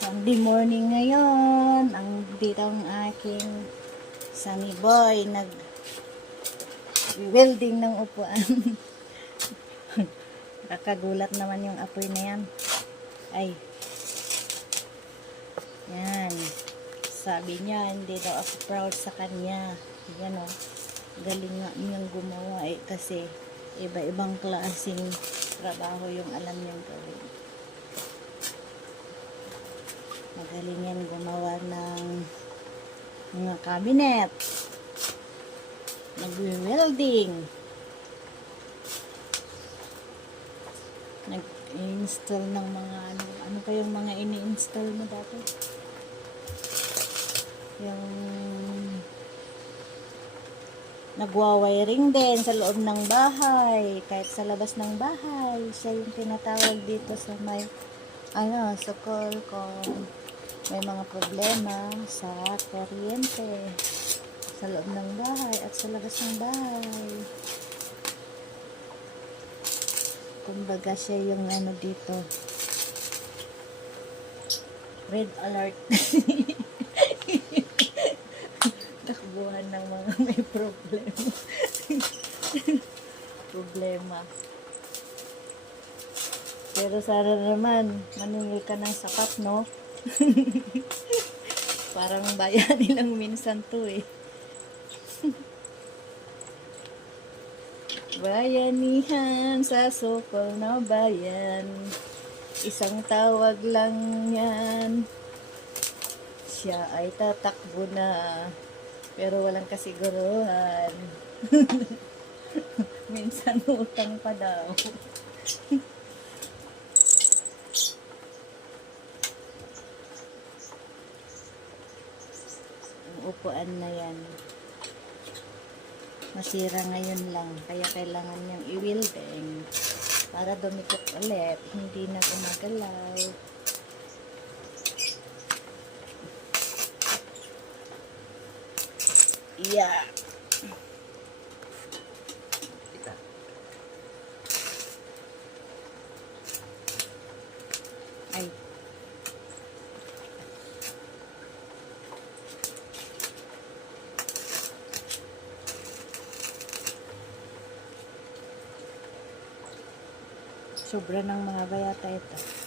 Sunday morning ngayon. Dito ang aking sunny boy. Nag-welding ng upuan. Kakagulat naman yung apoy na yan. Ay. Yan. Sabi niya, hindi daw ako proud sa kanya. Yan o. Galing nga niyang gumawa kasi iba-ibang klaseng trabaho yung alam niyang gawin. Magaling yan gumawa ng mga cabinet. Nag-welding. Nag-install ng mga ano pa yung mga ini-install mo dati? Yung nagwa-wiring din sa loob ng bahay, kahit sa labas ng bahay. Siya yung tinatawag dito sa may sukol kung may mga problema sa kuryente sa loob ng bahay at sa labas ng bahay. Kumbaga siya yung dito, red alert. Takbuhan ng mga may problema. Pero sana naman maningil ka ng sapat, no? Parang bayani lang minsan to eh. Bayanihan sa sukol na bayan, isang tawag lang yan. Siya ay tatakbo na, pero walang kasiguruhan. Minsan utang pa daw. Ang upuan na yan masira ngayon lang, kaya kailangan niyang i-welding para dumikit ulit, hindi na gumagalaw. Yeah. Ay. Sobra ng mga bayata ito.